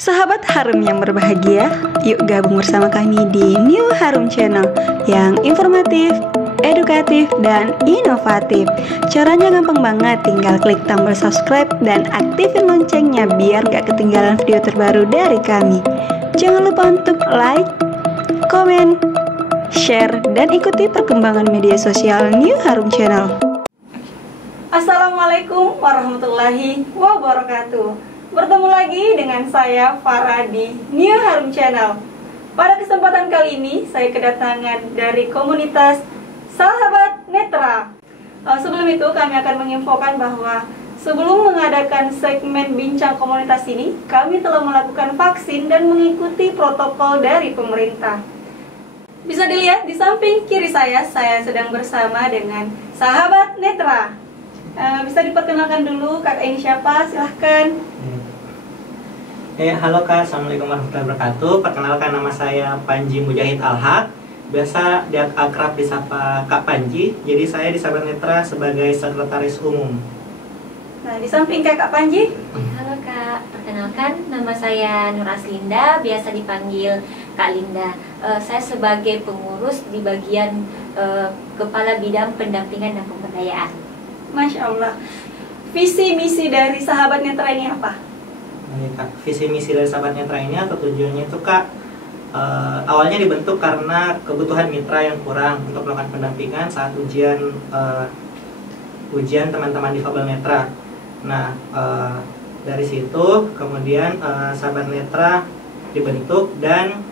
Sahabat Harum yang berbahagia, yuk gabung bersama kami di New Harum Channel yang informatif, edukatif, dan inovatif. Caranya gampang banget, tinggal klik tombol subscribe dan aktifin loncengnya biar gak ketinggalan video terbaru dari kami. Jangan lupa untuk like, komen, share, dan ikuti perkembangan media sosial New Harum Channel. Assalamualaikum warahmatullahi wabarakatuh. Bertemu lagi dengan saya Farah di New Harum Channel. Pada kesempatan kali ini saya kedatangan dari komunitas Sahabat Netra. Sebelum itu kami akan menginfokan bahwa sebelum mengadakan segmen bincang komunitas ini, kami telah melakukan vaksin dan mengikuti protokol dari pemerintah. Bisa dilihat di samping kiri saya sedang bersama dengan Sahabat Netra. Bisa diperkenalkan dulu, kakak ini siapa? Silahkan. Halo Kak, Assalamualaikum warahmatullahi wabarakatuh. Perkenalkan, nama saya Panji Mujahid Al-Haq. Biasa akrab disapa Kak Panji. Jadi saya di Sahabat Netra sebagai sekretaris umum. Nah, di samping Kak Panji. Halo Kak, perkenalkan nama saya Nur Aslinda, biasa dipanggil Kak Linda. Saya sebagai pengurus di bagian Kepala Bidang Pendampingan dan Pemberdayaan. Masya Allah. Visi misi dari Sahabat Netra ini apa? Kak, visi misi dari Sahabat Netra ini atau tujuannya itu Kak, awalnya dibentuk karena kebutuhan mitra yang kurang untuk melakukan pendampingan saat ujian teman-teman difabel netra. Nah, dari situ kemudian Sahabat Netra dibentuk dan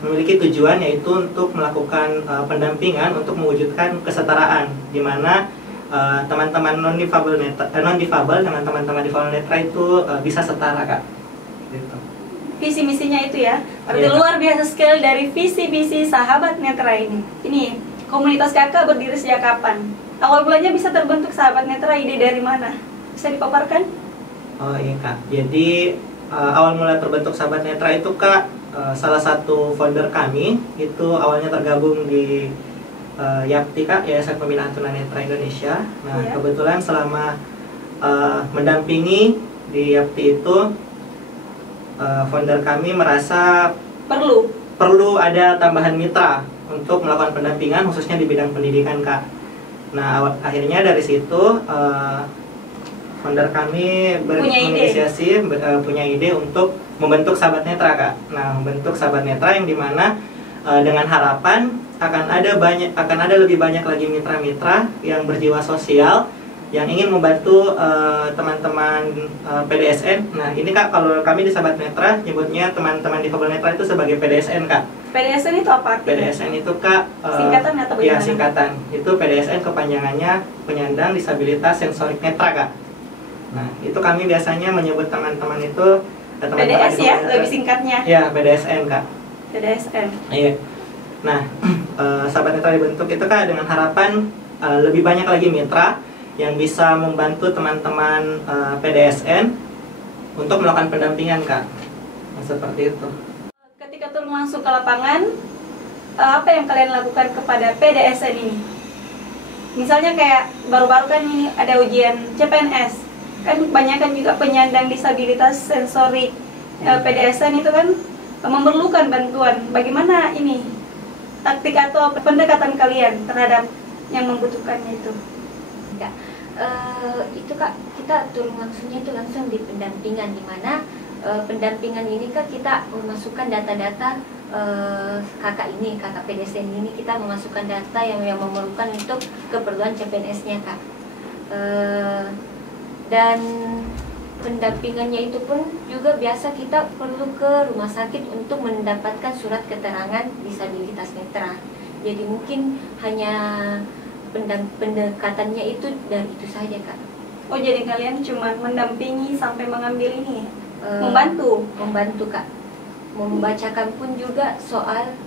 memiliki tujuan yaitu untuk melakukan pendampingan untuk mewujudkan kesetaraan, di mana teman-teman non-difabel dengan teman-teman difabel netra itu bisa setara Kak. Gitu. Visi misinya itu ya. Berarti luar biasa sekali dari visi misi Sahabat Netra ini. Ini komunitas kakak berdiri sejak kapan? Awal bulannya bisa terbentuk Sahabat Netra, ide dari mana? Bisa dipaparkan? Oh iya Kak. Jadi awal mula terbentuk Sahabat Netra itu Kak, salah satu founder kami itu awalnya tergabung di YAPTI Kak, Yayasan Pembinaan Tunanetra Indonesia. Nah, kebetulan selama mendampingi di YAPTI itu, founder kami merasa perlu ada tambahan mitra untuk melakukan pendampingan khususnya di bidang pendidikan Kak. Nah, akhirnya dari situ founder kami punya ide untuk membentuk Sahabat Netra Kak. Nah, membentuk Sahabat Netra yang dimana dengan harapan akan ada lebih banyak lagi mitra-mitra yang berjiwa sosial yang ingin membantu teman-teman PDSN. Nah, ini Kak, kalau kami di Sahabat Netra nyebutnya teman-teman difabel netra itu sebagai PDSN Kak. PDSN itu apa? PDSN itu Kak, singkatan atau bagaimana? Ya, singkatan. Itu PDSN kepanjangannya penyandang disabilitas sensorik netra Kak. Nah, itu kami biasanya menyebut teman-teman itu PDS ya, lebih singkatnya. Ya, PDSN Kak. PDSN. Iya. Nah, Sahabat Netra dibentuk itu Kak dengan harapan lebih banyak lagi mitra yang bisa membantu teman-teman PDSN untuk melakukan pendampingan Kak. Nah, seperti itu. Ketika turun langsung ke lapangan, apa yang kalian lakukan kepada PDSN ini? Misalnya kayak baru-baru kan ini ada ujian CPNS, kan kebanyakan juga penyandang disabilitas sensorik. PDSN itu kan memerlukan bantuan. Bagaimana ini taktik atau pendekatan kalian terhadap yang membutuhkannya itu? Enggak. Itu Kak, kita turun langsungnya itu langsung di pendampingan, di mana pendampingan ini Kak, kita memasukkan data-data kakak PDSN ini, kita memasukkan data yang memerlukan untuk keperluan CPNS-nya Kak. Dan pendampingannya itu pun juga biasa kita perlu ke rumah sakit untuk mendapatkan surat keterangan disabilitas netra. Jadi mungkin hanya pendekatannya itu dan itu saja Kak. Oh, jadi kalian cuma mendampingi sampai mengambil ini, membantu Kak. Membacakan pun juga soal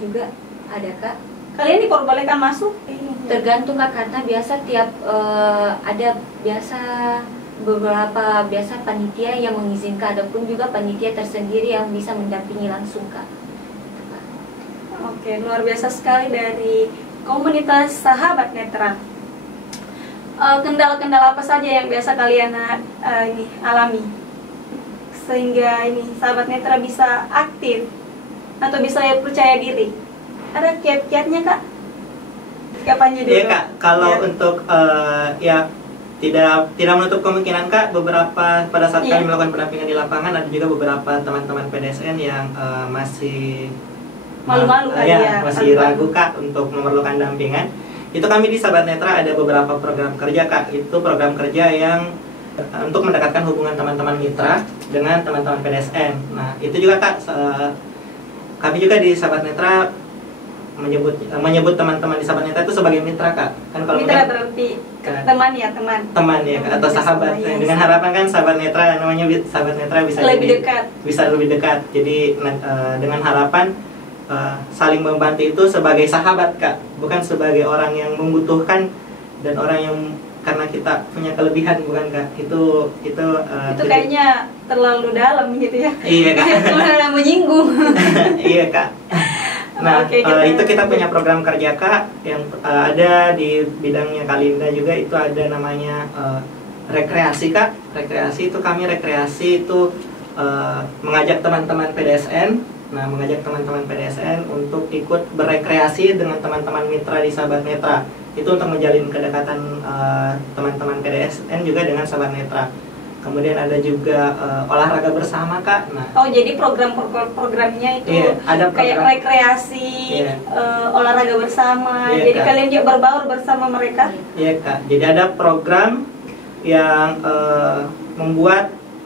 juga ada Kak. Kalian diperbolehkan masuk? Tergantung Kak, karena biasa tiap ada beberapa panitia yang mengizinkan, ataupun juga panitia tersendiri yang bisa mendampingi langsung Kak. Oke, luar biasa sekali dari komunitas Sahabat Netra. Kendala-kendala apa saja yang biasa kalian alami sehingga ini sahabat netra bisa aktif atau bisa percaya diri? Ada kiat-kiatnya kak? Kapannya dulu? Iya kak, kalau Ya. untuk ya tidak menutup kemungkinan kak, beberapa pada saat Iya. kami melakukan pendampingan di lapangan ada juga beberapa teman-teman PDSN yang masih Malu-malu kali ya, masih malu-malu. ragu kak untuk memerlukan dampingan. Itu kami di Sahabat Netra ada beberapa program kerja kak. Itu program kerja yang untuk mendekatkan hubungan teman-teman mitra dengan teman-teman PDSN. Nah itu juga kak, kami juga di Sahabat Netra menyebut teman-teman di Sahabat Netra itu sebagai mitra kak. Kan kalau Mitra mungkin berarti Kan. teman ya, teman. teman ya kak, atau sahabat. Iya, Dengan harapan kan Sahabat Netra namanya Sahabat Netra bisa lebih jadi- dekat. bisa lebih dekat. Jadi dengan harapan saling membantu itu sebagai sahabat kak, bukan sebagai orang yang membutuhkan dan orang yang karena kita punya kelebihan, bukan kak. Itu Itu kayaknya terlalu dalam gitu ya. iya kak. Malah menyinggung. Iya kak. Nah Oke, itu kita punya program kerja kak yang ada di bidangnya Kalinda juga. Itu ada namanya rekreasi kak. Rekreasi itu kami mengajak teman-teman PDSN. Nah, mengajak teman-teman PDSN untuk ikut berekreasi dengan teman-teman mitra di Sahabat Netra. Itu untuk menjalin kedekatan teman-teman PDSN juga dengan Sahabat Netra. Kemudian ada juga olahraga bersama kak. Nah, Oh, jadi programnya itu iya, ada kayak program. rekreasi, Iya. olahraga bersama. Iya, Jadi Kak. kalian juga berbaur bersama mereka. Iya kak. Jadi ada program yang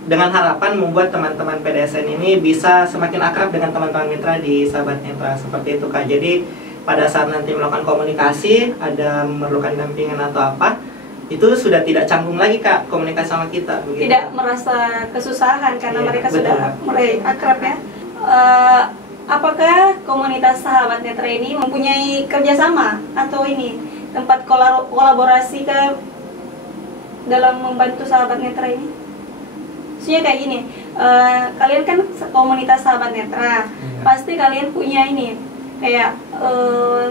dengan harapan membuat teman-teman PDSN ini bisa semakin akrab dengan teman-teman mitra di Sahabat Netra, seperti itu kak. Jadi pada saat nanti melakukan komunikasi, ada memerlukan dampingan atau apa, itu sudah tidak canggung lagi kak komunikasi sama kita. Begitu. Tidak merasa kesusahan karena Iya, mereka betul, sudah Kak. mulai akrab ya. Apakah komunitas Sahabat Netra ini mempunyai kerjasama atau ini tempat kolaborasi ke dalam membantu Sahabat Netra ini? Maksudnya kayak gini, kalian kan komunitas Sahabat Netra, Iya. pasti kalian punya ini kayak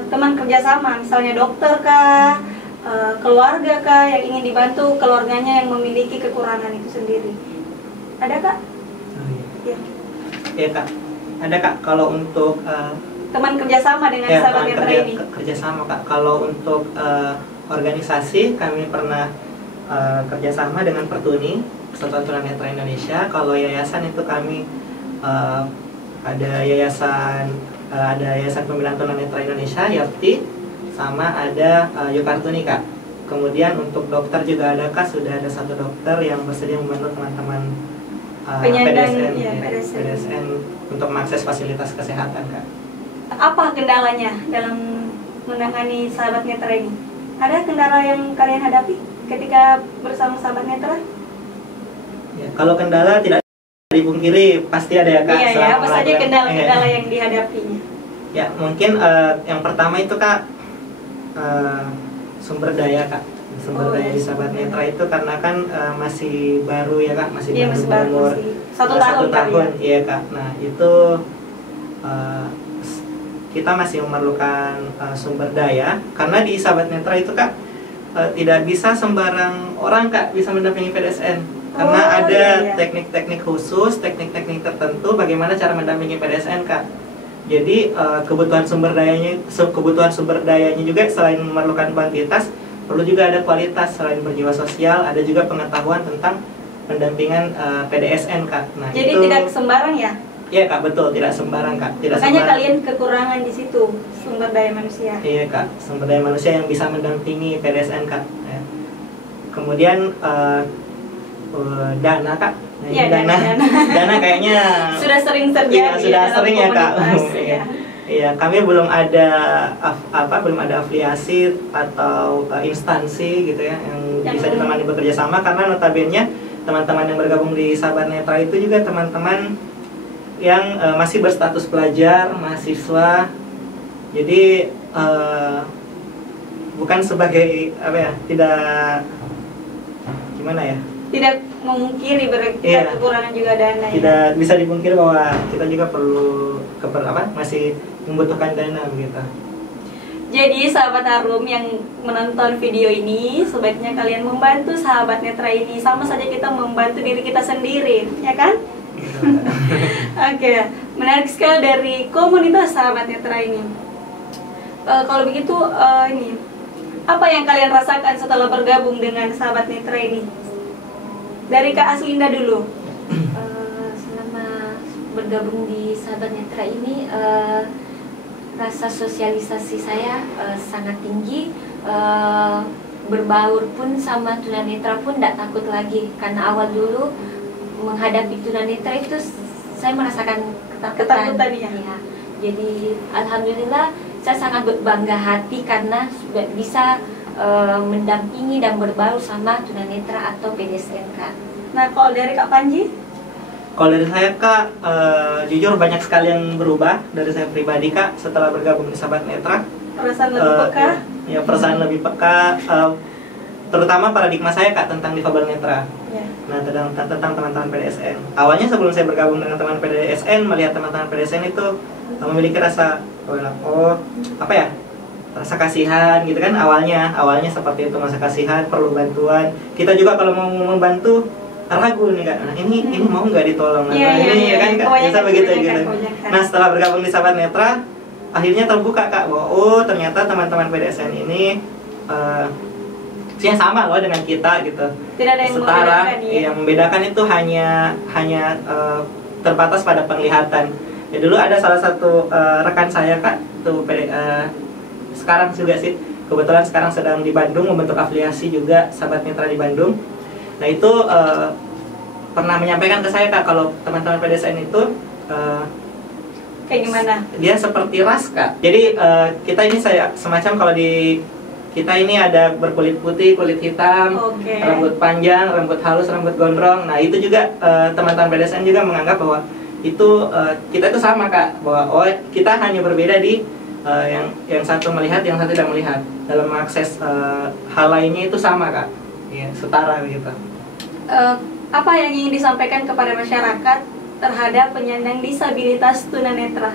teman kerjasama, misalnya dokter kah, keluarga kah yang ingin dibantu keluarganya yang memiliki kekurangan itu sendiri. Ada kak? Oh, iya. Ya. Iya kak. Ada kak. Kalau untuk Teman kerjasama dengan Sahabat teman Netra ini. kerjasama kak. Kalau untuk organisasi kami pernah kerjasama dengan Pertuni, Persatuan Tunanetra Indonesia. Kalau yayasan itu kami ada yayasan Pembinaan Tunanetra Indonesia YAPTI, sama ada Yukartuni kak. Kemudian untuk dokter juga ada kak, sudah ada satu dokter yang bersedia membantu teman-teman Penyandang, PDSN, ya, ya, PDSN. PDSN untuk mengakses fasilitas kesehatan kak. Apa kendalanya dalam menangani Sahabat Netra ini? Ada kendala yang kalian hadapi ketika bersama Sahabat Netra? Ya, kalau kendala tidak dipungkiri pasti ada ya kak. Iya ya, selama apa saja melakukan- kendala-kendala Iya. yang dihadapinya? Ya mungkin yang pertama itu kak sumber daya kak. Sumber Oh, daya ya, di Sahabat sumber Netra daya. itu karena kan masih baru ya kak, masih Iya, baru masih baru berumur sih. Satu tahun kali ya. iya kak. Nah itu kita masih memerlukan sumber daya, karena di Sahabat Netra itu kak tidak bisa sembarang orang kak bisa mendampingi PDSN, karena Oh, ada iya, iya. teknik-teknik khusus, teknik-teknik tertentu bagaimana cara mendampingi PDSN kak. Jadi kebutuhan sumber dayanya juga selain memerlukan kuantitas, perlu juga ada kualitas. Selain berjiwa sosial, ada juga pengetahuan tentang pendampingan PDSN kak. Nah Jadi itu tidak sembarang ya? iya kak, betul, tidak sembarang kak. Tidak Makanya sembarang. kalian kekurangan di situ, sumber daya manusia. Iya kak, sumber daya manusia yang bisa mendampingi PDSN kak. Ya. Kemudian dana kak. Nah, Iya, ini dana kayaknya Sudah sering terjadi. iya, sudah dalam sering ya kak. komunitas, Iya. ya. Iya, kami belum ada belum ada afiliasi atau instansi gitu ya yang bisa ditemani bekerja sama, karena notabene teman-teman yang bergabung di Sahabat Netra itu juga teman-teman yang masih berstatus pelajar, mahasiswa. Jadi bukan sebagai apa ya, tidak gimana ya? Tidak memungkiri Iya. kekurangan juga dana ya. Tidak bisa dipungkiri bahwa kita juga perlu masih membutuhkan dana begitu. Jadi sahabat Harum yang menonton video ini, sebaiknya kalian membantu Sahabat Netra ini. Sama saja kita membantu diri kita sendiri, ya kan? Gitu. Oke, menarik sekali dari komunitas sahabat netra ini. Kalau begitu, ini apa yang kalian rasakan setelah bergabung dengan sahabat netra ini? Dari Kak Aslinda dulu. Selama bergabung di sahabat netra ini, rasa sosialisasi saya sangat tinggi. Berbaur pun sama tunanetra pun tidak takut lagi, karena awal dulu menghadapi tunanetra itu saya merasakan ketakutan. Ya. Ya. Jadi alhamdulillah saya sangat berbangga hati karena bisa mendampingi dan berbaur sama tunanetra atau PDSN, Kak. Nah, kalau dari Kak Panji? Kalau dari saya Kak, jujur banyak sekali yang berubah dari saya pribadi Kak setelah bergabung di sahabat netra. Perasaan lebih peka? Ya, perasaan lebih peka, terutama paradigma saya Kak tentang difabel netra. Ya. Nah, tentang teman-teman PDSN. Awalnya sebelum saya bergabung dengan teman PDSN, melihat teman-teman PDSN itu memiliki rasa apa ya? Rasa kasihan gitu kan awalnya seperti itu, rasa kasihan, perlu bantuan. Kita juga kalau mau membantu ragu nih Kak. Nah, ini mau nggak ditolong? Ini kan Kak, bisa begitu gitu. Nah, setelah bergabung di sahabat netra, akhirnya terbuka Kak bahwa ternyata teman-teman PDSN ini yang sama loh dengan kita gitu. Tidak ada yang setara. membedakan, ya? Yang membedakan itu hanya terbatas pada penglihatan. Ya, dulu ada salah satu rekan saya Kak tuh sekarang juga sih kebetulan sekarang sedang di Bandung membentuk afiliasi juga sahabat netra di Bandung. Nah, itu pernah menyampaikan ke saya Kak kalau teman-teman PDSN itu kayak gimana? dia seperti ras Kak. Jadi kita ini saya semacam kalau di kita ini ada berkulit putih, kulit hitam, rambut panjang, rambut halus, rambut gondrong. Nah, itu juga teman-teman PDSN juga menganggap bahwa itu kita itu sama Kak, bahwa kita hanya berbeda di yang satu melihat, yang satu tidak melihat. Dalam mengakses hal lainnya itu sama Kak, ya, setara gitu. Apa yang ingin disampaikan kepada masyarakat terhadap penyandang disabilitas tunanetra?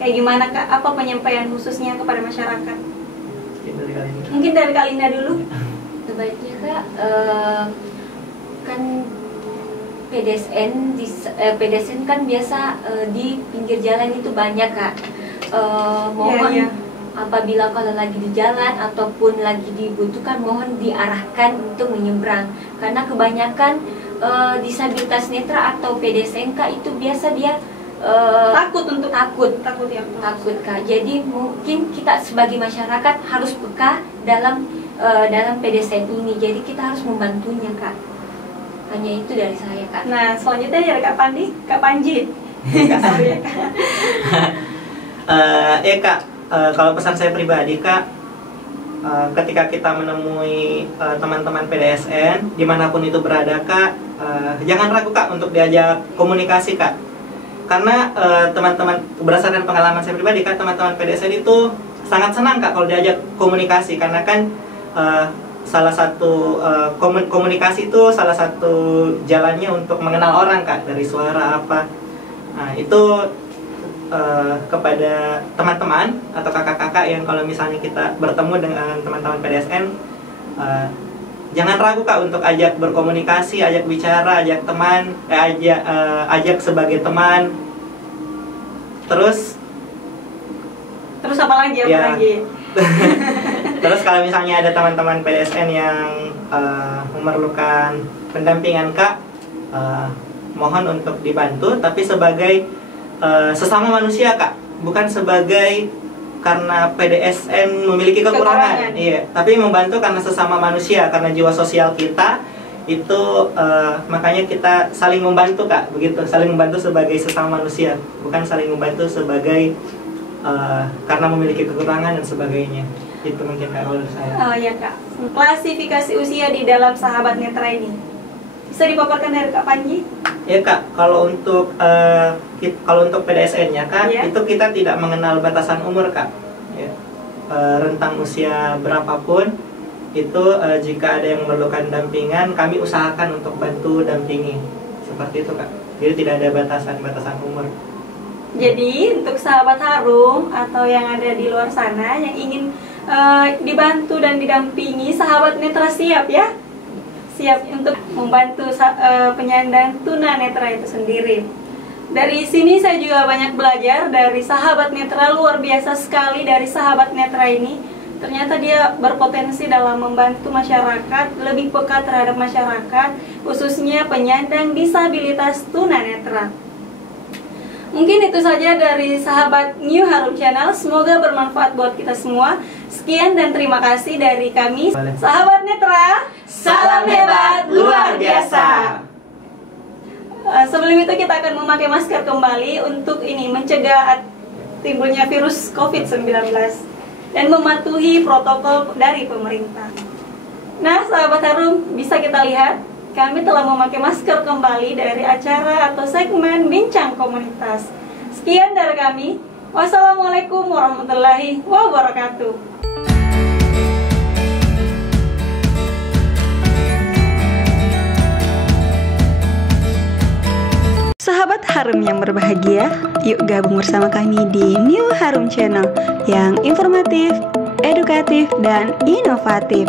Kayak gimana Kak? Apa penyampaian khususnya kepada masyarakat? Mungkin dari Kak Linda dulu. Sebaiknya Kak, kan PDSN kan biasa di pinggir jalan itu banyak Kak. Mohon apabila kalau lagi di jalan ataupun lagi dibutuhkan, mohon diarahkan untuk menyeberang, karena kebanyakan disabilitas netra atau PDSN Kak itu biasa dia takut Kak. Jadi mungkin kita sebagai masyarakat harus peka dalam PDSN ini. Jadi kita harus membantunya Kak. Hanya itu dari saya Kak. Nah, selanjutnya dari Kak Panji. Sorry ya Kak. Kak, kalau pesan saya pribadi Kak, ketika kita menemui teman-teman PDSN dimanapun itu berada Kak, jangan ragu Kak untuk diajak komunikasi Kak. Karena teman-teman, berdasarkan pengalaman saya pribadi Kak, teman-teman PDSN itu sangat senang Kak kalau diajak komunikasi, karena kan salah satu komunikasi itu salah satu jalannya untuk mengenal orang Kak, dari suara apa. Nah, itu kepada teman-teman atau kakak-kakak yang kalau misalnya kita bertemu dengan teman-teman PDSN, jangan ragu Kak untuk ajak berkomunikasi, ajak bicara, ajak teman, ajak sebagai teman. Terus apa lagi? Terus kalau misalnya ada teman-teman PDSN yang memerlukan pendampingan Kak, mohon untuk dibantu, tapi sebagai sesama manusia Kak, bukan sebagai karena PDSN memiliki kekurangan. Iya, tapi membantu karena sesama manusia, karena jiwa sosial kita itu makanya kita saling membantu Kak, begitu, saling membantu sebagai sesama manusia, bukan saling membantu sebagai karena memiliki kekurangan dan sebagainya. Itu mungkin Kak kalau saya. Oh ya Kak, klasifikasi usia di dalam sahabat netra ini bisa dipaparkan dari Kak Panji? Ya Kak, kalau untuk PDSN-nya Kak, itu kita tidak mengenal batasan umur Kak. Ya. Rentang usia berapapun itu, jika ada yang memerlukan dampingan, kami usahakan untuk bantu dampingi. Seperti itu Kak. Jadi tidak ada batasan umur. Jadi untuk sahabat Harum atau yang ada di luar sana yang ingin dibantu dan didampingi, sahabat netra siap ya? siap untuk membantu penyandang tunanetra itu sendiri. Dari sini saya juga banyak belajar dari sahabat netra, luar biasa sekali dari sahabat netra ini. Ternyata dia berpotensi dalam membantu masyarakat, lebih peka terhadap masyarakat, khususnya penyandang disabilitas tunanetra. Mungkin itu saja dari sahabat New Harum Channel, semoga bermanfaat buat kita semua. Sekian dan terima kasih dari kami, sahabat netra. Salam hebat luar biasa. Sebelum itu kita akan memakai masker kembali untuk mencegah timbulnya virus COVID-19 dan mematuhi protokol dari pemerintah. Nah, sahabat Harum, bisa kita lihat kami telah memakai masker kembali dari acara atau segmen Bincang Komunitas. Sekian dari kami. Wassalamualaikum warahmatullahi wabarakatuh. Sahabat Harum yang berbahagia, yuk gabung bersama kami di New Harum Channel yang informatif, edukatif, dan inovatif.